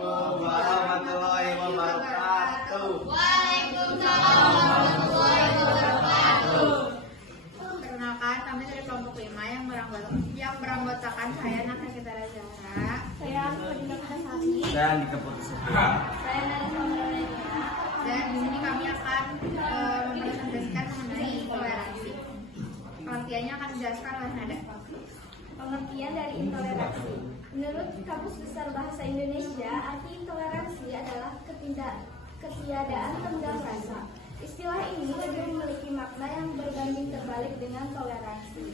Assalamualaikum warahmatullahi wabarakatuh. Waalaikumsalam warahmatullahi wabarakatuh. Perkenalkan, kami dari kelompok 5 yang beranggotakan saya Nata Kitara Zahra, Saya Fadila Hasani. Dan Keputusan. Saya Nada Lainnya. dan di sini kami akan mempresentasikan mengenai toleransi. Pengertiannya akan dijelaskan oleh Nada. Pengertian dari intoleransi. Menurut Kamus Besar Bahasa Indonesia, arti intoleransi adalah ketiadaan tenggang rasa. Istilah ini lebih memiliki makna yang berbanding terbalik dengan toleransi.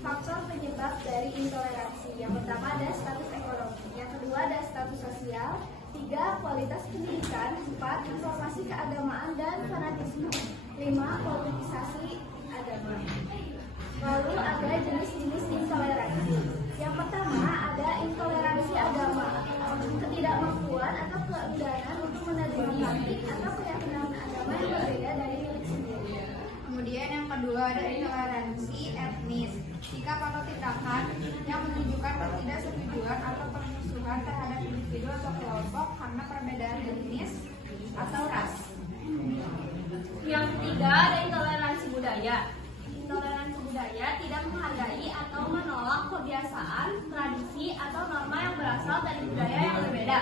Faktor penyebab dari intoleransi. Yang pertama ada status ekonomi, yang kedua ada status sosial, 3 kualitas pendidikan, 4 informasi keagamaan dan fanatisme, 5 politisasi agama. Lalu ada jenis-jenis intoleransi. Yang pertama ada intoleransi agama, ketidakmampuan atau keengganan untuk menerima kritik atau keyakinan agama yang berbeda dari milik sendiri. Kemudian yang kedua ada intoleransi etnis, sikap atau tindakan yang menunjukkan ketidaksetujuan atau permusuhan terhadap individu atau kelompok karena perbedaan jenis atau ras. Yang ketiga ada intoleransi budaya. Intoleransi budaya tidak menghargai atau menolak kebiasaan, tradisi, atau norma yang berasal dari budaya yang berbeda.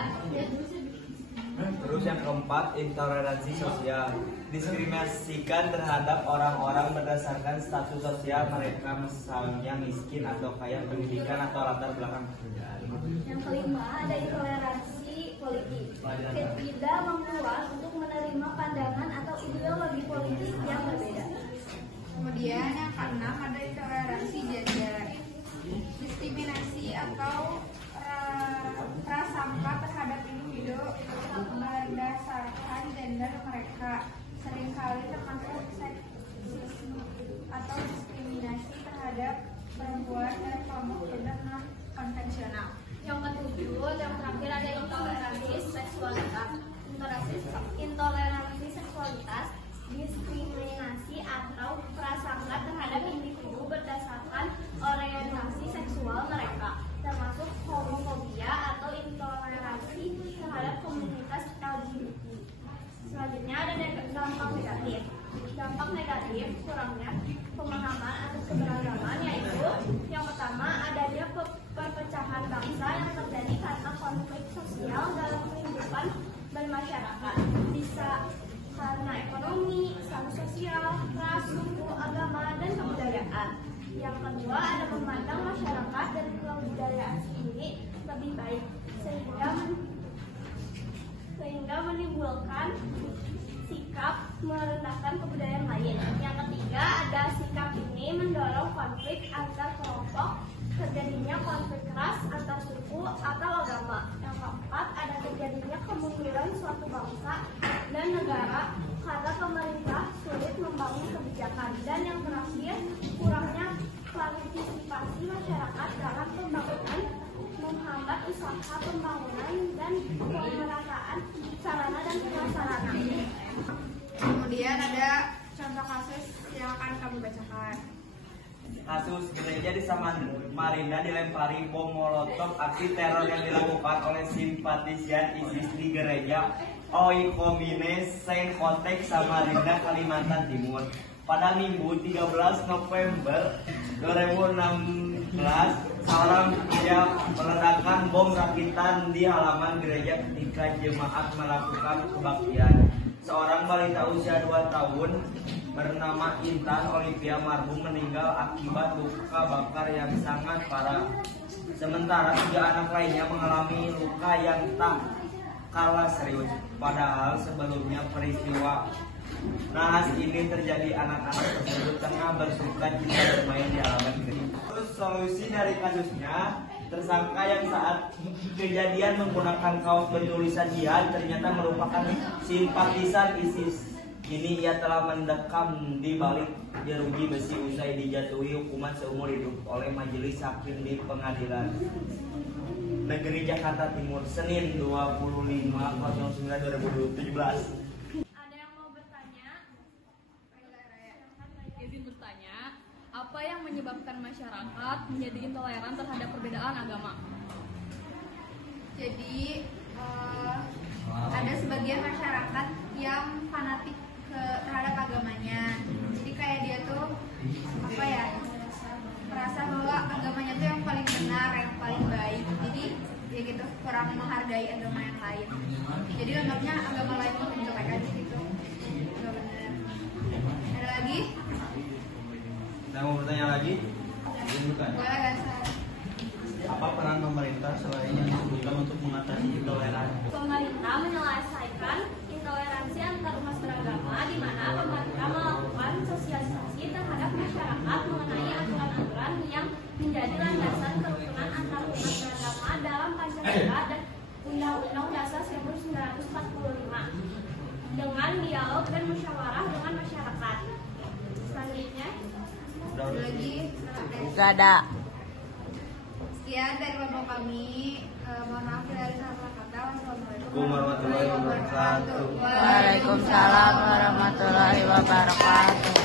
Terus yang keempat, intoleransi sosial. Diskriminasikan terhadap orang-orang berdasarkan status sosial mereka, misalnya miskin atau kaya, pendidikan atau latar belakang pekerjaan. Yang kelima ada intoleransi politik. Ketidakmampuan untuk menerima pandangan atau ideologi politik yang berbeda. Kemudian yang keenam ada intoleransi gender, diskriminasi atau prasangka terhadap individu berdasarkan gender mereka, seringkali termasuk seksisme atau diskriminasi terhadap perempuan dan kelompok gender non konvensional. Yang ketujuh, yang terakhir ada intoleransi seksualitas. Intoleransi seksualitas, diskriminasi atau prasangka terhadap individu berdasarkan orientasi seksual mereka, termasuk homofobia atau intoleransi terhadap komunitas LGBT. Selanjutnya ada dampak negatif. Dampak negatif kurangnya pemahaman atas keberagaman, yaitu yang pertama adanya perpecahan bangsa yang terjadi karena konflik sosial dalam kehidupan bermasyarakat, bisa karena ekonomi, status sosial, ras, suku, agama, dan kebudayaan. Yang kedua ada memandang masyarakat dan kebudayaan sendiri lebih baik, sehingga menimbulkan sikap merendahkan kebudayaan lain. Yang ketiga ada sikap ini mendorong konflik antar kelompok, terjadinya konflik ras antar suku atau agama. Yang keempat ada terjadinya kemunduran suatu bangsa dan negara karena pemerintah sulit membangun kebijakan. Dan yang terakhir kurangnya partisipasi masyarakat dalam pembangunan, menghambat usaha pembangunan dan pemerataan sarana dan prasarana. Kemudian ada contoh kasus yang akan kami bacakan. Kasus gereja di Samarinda dilempari bom molotov, aksi teror yang dilakukan oleh simpatisan ISIS di gereja Oikomine Saint Kotek, Samarinda, Kalimantan Timur. Pada Minggu 13 November 2016, seorang pria meledakkan bom rakitan di halaman gereja ketika jemaat melakukan kebaktian. Seorang balita usia 2 tahun bernama Intan Olivia Marbun meninggal akibat luka bakar yang sangat parah. Sementara 3 anak lainnya mengalami luka yang tak kalah serius. Padahal sebelumnya peristiwa nahas ini terjadi, anak-anak tersebut tengah bersuka cita bermain di halaman gereja. Terus solusi dari kasusnya, tersangka yang saat kejadian menggunakan kaos bertulisan jihad ternyata merupakan simpatisan ISIS. Kini ia telah mendekam di balik jeruji besi usai dijatuhi hukuman seumur hidup oleh majelis hakim di Pengadilan Negeri Jakarta Timur, Senin 25/09/2017. Ada yang mau bertanya? Izin bertanya, apa yang menyebabkan? menyebabkan masyarakat menjadi intoleran terhadap perbedaan agama? Yang pertama ada sikap individu yang menolak perbedaan agama. Yang kedua ada sikap individu yang menolak perbedaan agama. Yang ketiga ada tindakan individu yang menolak perbedaan agama. Yang keempat ada kebiasaan individu yang menolak perbedaan agama. Yang kelima ada Jadi ada sebagian masyarakat yang fanatik terhadap agamanya. Jadi kayak dia tuh apa ya, merasa bahwa agamanya tuh yang paling benar, yang paling baik. Jadi ya gitu, kurang menghargai agama yang lain. Jadi anggapnya agama lain tuh jelek aja gitu, nggak benar. Ada lagi? Ada mau bertanya lagi? Bukan. Boleh kan, Sar? Apa peran pemerintah selain yang disebutkan untuk mengatasi intoleransi? Pemerintah menyelesaikan intoleransi antar umat beragama di mana pemerintah melakukan sosialisasi terhadap masyarakat mengenai aturan-aturan yang menjadi landasan kerukunan antar umat beragama dalam Pancasila dan Undang-Undang Dasar 1945 dengan dialog dan musyawarah dengan masyarakat. Selanjutnya, Ada lagi? Gak ada. Sekian dari kelompok kami. Mohon maaf dari salah kata. Wassalamualaikum Warahmatullahi wabarakatuh. Waalaikumsalam warahmatullahi wabarakatuh.